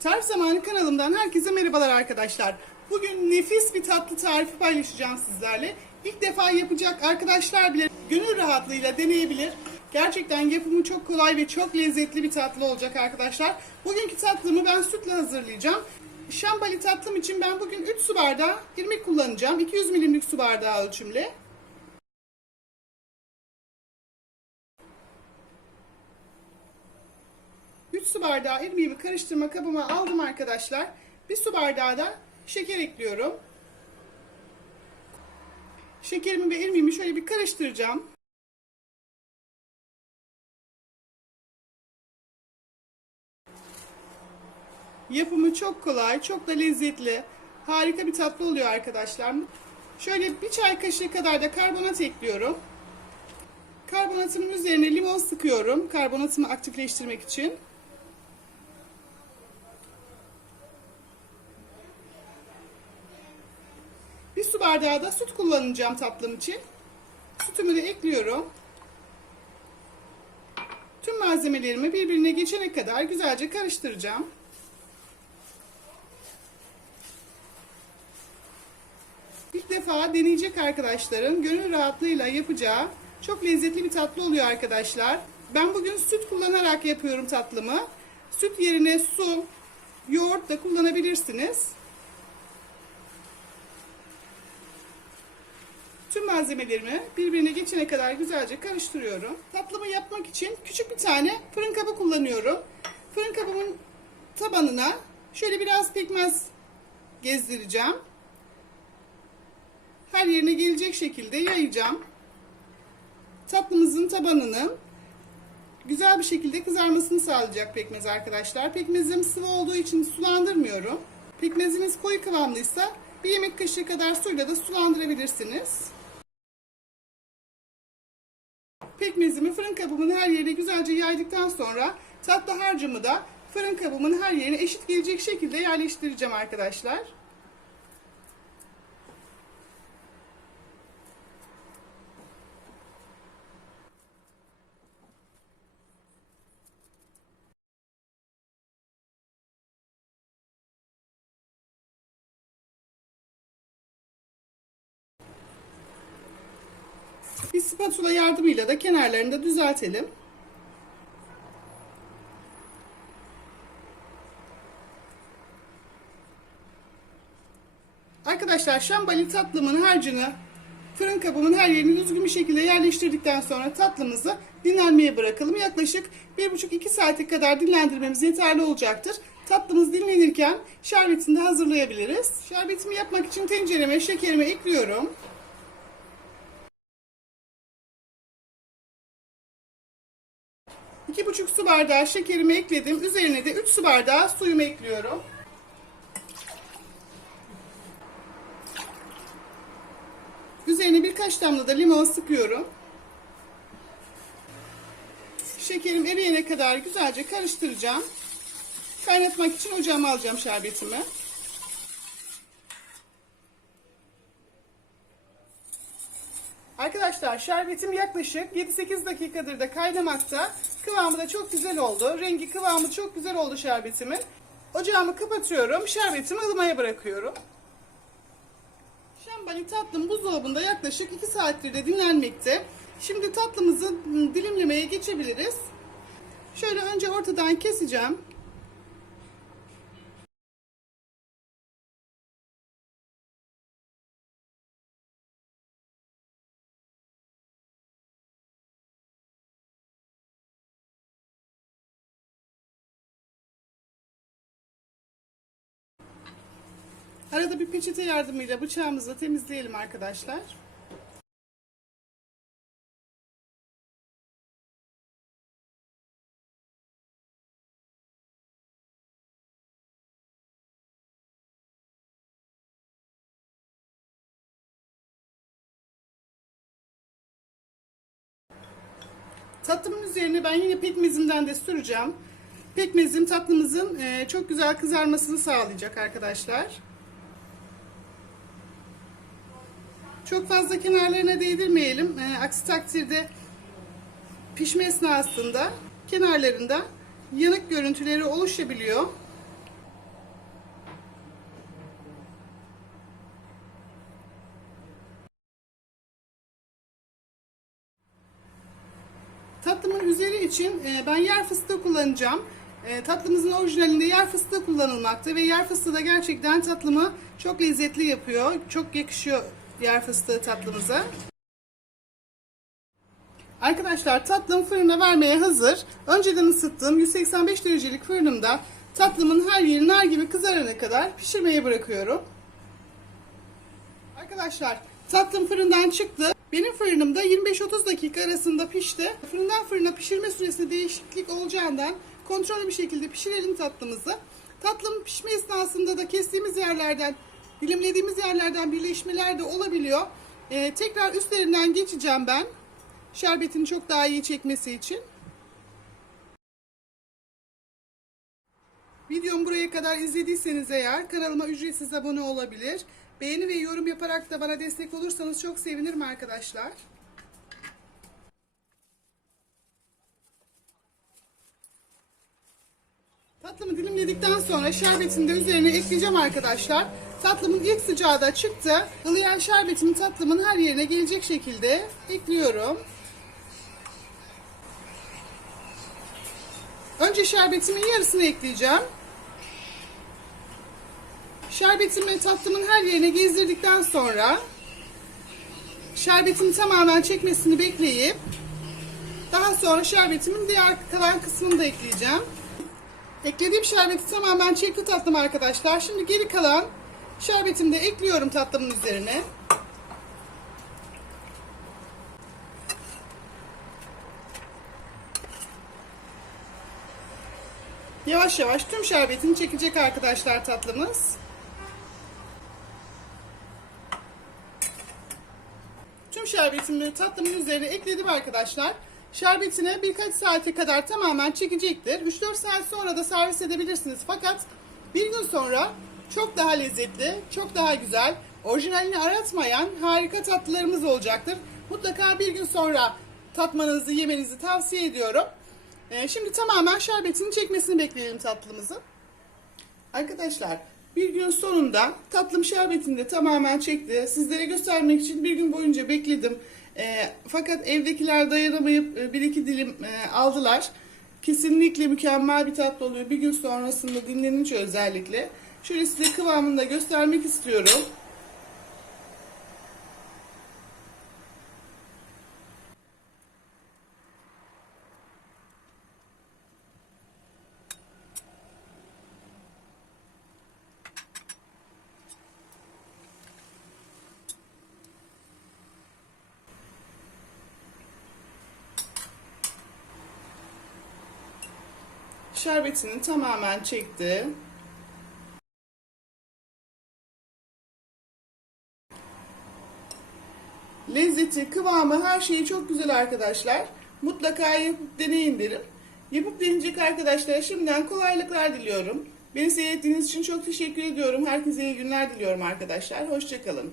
Tarif Zamanı kanalımdan herkese merhabalar arkadaşlar. Bugün nefis bir tatlı tarifi paylaşacağım sizlerle. İlk defa yapacak arkadaşlar bile gönül rahatlığıyla deneyebilir. Gerçekten yapımı çok kolay ve çok lezzetli bir tatlı olacak arkadaşlar. Bugünkü tatlımı ben sütle hazırlayacağım. Şambali tatlım için ben bugün 3 su bardağı irmik kullanacağım. 200 milimlik su bardağı ölçümle. Su bardağı irmiğimi karıştırma kabıma aldım arkadaşlar. Bir su bardağı da şeker ekliyorum. Şekerimi ve irmiğimi şöyle bir karıştıracağım. Yapımı çok kolay, çok da lezzetli. Harika bir tatlı oluyor arkadaşlar. Şöyle bir çay kaşığı kadar da karbonat ekliyorum. Karbonatımın üzerine limon sıkıyorum. Karbonatımı aktifleştirmek için. Bir su bardağı da süt kullanacağım tatlım için. Sütümü de ekliyorum. Tüm malzemelerimi birbirine geçene kadar güzelce karıştıracağım. İlk defa deneyecek arkadaşların gönül rahatlığıyla yapacağı çok lezzetli bir tatlı oluyor arkadaşlar. Ben bugün süt kullanarak yapıyorum tatlımı. Süt yerine su, yoğurt da kullanabilirsiniz. Malzemelerimi birbirine geçene kadar güzelce karıştırıyorum. Tatlımı yapmak için küçük bir tane fırın kabı kullanıyorum. Fırın kabımın tabanına şöyle biraz pekmez gezdireceğim. Her yerine gelecek şekilde yayacağım. Tatlımızın tabanının güzel bir şekilde kızarmasını sağlayacak pekmez arkadaşlar. Pekmezim sıvı olduğu için sulandırmıyorum. Pekmeziniz koyu kıvamlıysa bir yemek kaşığı kadar suyla da sulandırabilirsiniz. Pekmezimi fırın kabımın her yerine güzelce yaydıktan sonra tatlı harcımı da fırın kabımın her yerine eşit gelecek şekilde yerleştireceğim arkadaşlar. Bir spatula yardımıyla da kenarlarını da düzeltelim. Arkadaşlar şambali tatlımın harcını fırın kabımın her yerini düzgün bir şekilde yerleştirdikten sonra tatlımızı dinlenmeye bırakalım. Yaklaşık 1,5-2 saate kadar dinlendirmemiz yeterli olacaktır. Tatlımız dinlenirken şerbetini de hazırlayabiliriz. Şerbetimi yapmak için tencereme şekerimi ekliyorum. 2,5 su bardağı şekerimi ekledim. Üzerine de 3 su bardağı suyumu ekliyorum. Üzerine birkaç damla da limon sıkıyorum. Şekerim eriyene kadar güzelce karıştıracağım. Kaynatmak için ocağıma alacağım şerbetimi. Arkadaşlar şerbetim yaklaşık 7-8 dakikadır da kaynamakta. Kıvamı da çok güzel oldu. Rengi kıvamı çok güzel oldu şerbetimin. Ocağımı kapatıyorum. Şerbetimi ılımaya bırakıyorum. Şambali tatlım buzdolabında yaklaşık 2 saattir de dinlenmekte. Şimdi tatlımızı dilimlemeye geçebiliriz. Şöyle önce ortadan keseceğim. Arada bir peçete yardımıyla bıçağımızla temizleyelim arkadaşlar. Tatlımın üzerine ben yine pekmezimden de süreceğim. Pekmezim tatlımızın e, çok güzel kızarmasını sağlayacak arkadaşlar. Çok fazla kenarlarına değdirmeyelim. E, aksi takdirde pişme esnasında kenarlarında yanık görüntüleri oluşabiliyor. Tatlımın üzeri için e, ben yer fıstığı kullanacağım. E, tatlımızın orijinalinde yer fıstığı kullanılmakta ve yer fıstığı da gerçekten tatlımı çok lezzetli yapıyor. Çok yakışıyor yer fıstığı tatlımıza. Arkadaşlar tatlım fırına vermeye hazır. Önceden ısıttığım 185 derecelik fırınımda tatlımın her yeri nar gibi kızarana kadar pişirmeye bırakıyorum. Arkadaşlar tatlım fırından çıktı. Benim fırınımda 25-30 dakika arasında pişti. Fırından fırına pişirme süresinde değişiklik olacağından kontrollü bir şekilde pişirelim tatlımızı. Tatlım pişme esnasında da kestiğimiz yerlerden, dilimlediğimiz yerlerden birleşmeler de olabiliyor. Ee, tekrar üstlerinden geçeceğim ben. Şerbetini çok daha iyi çekmesi için. Videomu buraya kadar izlediyseniz eğer kanalıma ücretsiz abone olabilir. Beğeni ve yorum yaparak da bana destek olursanız çok sevinirim arkadaşlar. Tatlımı dilimledikten sonra şerbetini de üzerine ekleyeceğim arkadaşlar. Tatlımın ilk sıcağı da çıktı. Ilıyan şerbetimi tatlımın her yerine gelecek şekilde ekliyorum. Önce şerbetimin yarısını ekleyeceğim. Şerbetimi tatlımın her yerine gezdirdikten sonra şerbetini tamamen çekmesini bekleyip daha sonra şerbetimin diğer kalan kısmını da ekleyeceğim. Eklediğim şerbeti tamamen çekti tatlım arkadaşlar. Şimdi geri kalan şerbetimi de ekliyorum tatlımın üzerine. Yavaş yavaş tüm şerbetini çekecek arkadaşlar tatlımız. Tüm şerbetimi tatlımın üzerine ekledim arkadaşlar. Şerbetini birkaç saate kadar tamamen çekecektir. 3-4 saat sonra da servis edebilirsiniz. Fakat bir gün sonra çok daha lezzetli, çok daha güzel, orijinalini aratmayan harika tatlılarımız olacaktır. Mutlaka bir gün sonra tatmanızı, yemenizi tavsiye ediyorum. Ee, şimdi tamamen şerbetini çekmesini bekleyelim tatlımızın. Arkadaşlar bir gün sonunda tatlım şerbetini de tamamen çekti. Sizlere göstermek için bir gün boyunca bekledim. Ee, fakat evdekiler dayanamayıp e, bir iki dilim e, aldılar. Kesinlikle mükemmel bir tatlı oluyor. Bir gün sonrasında dinlenince özellikle. Şöyle size kıvamını da göstermek istiyorum. Şerbetini tamamen çekti. Lezzeti, kıvamı, her şeyi çok güzel arkadaşlar. Mutlaka yapıp deneyin derim. Yapıp deneyecek arkadaşlara şimdiden kolaylıklar diliyorum. Beni seyrettiğiniz için çok teşekkür ediyorum. Herkese iyi günler diliyorum arkadaşlar. Hoşçakalın.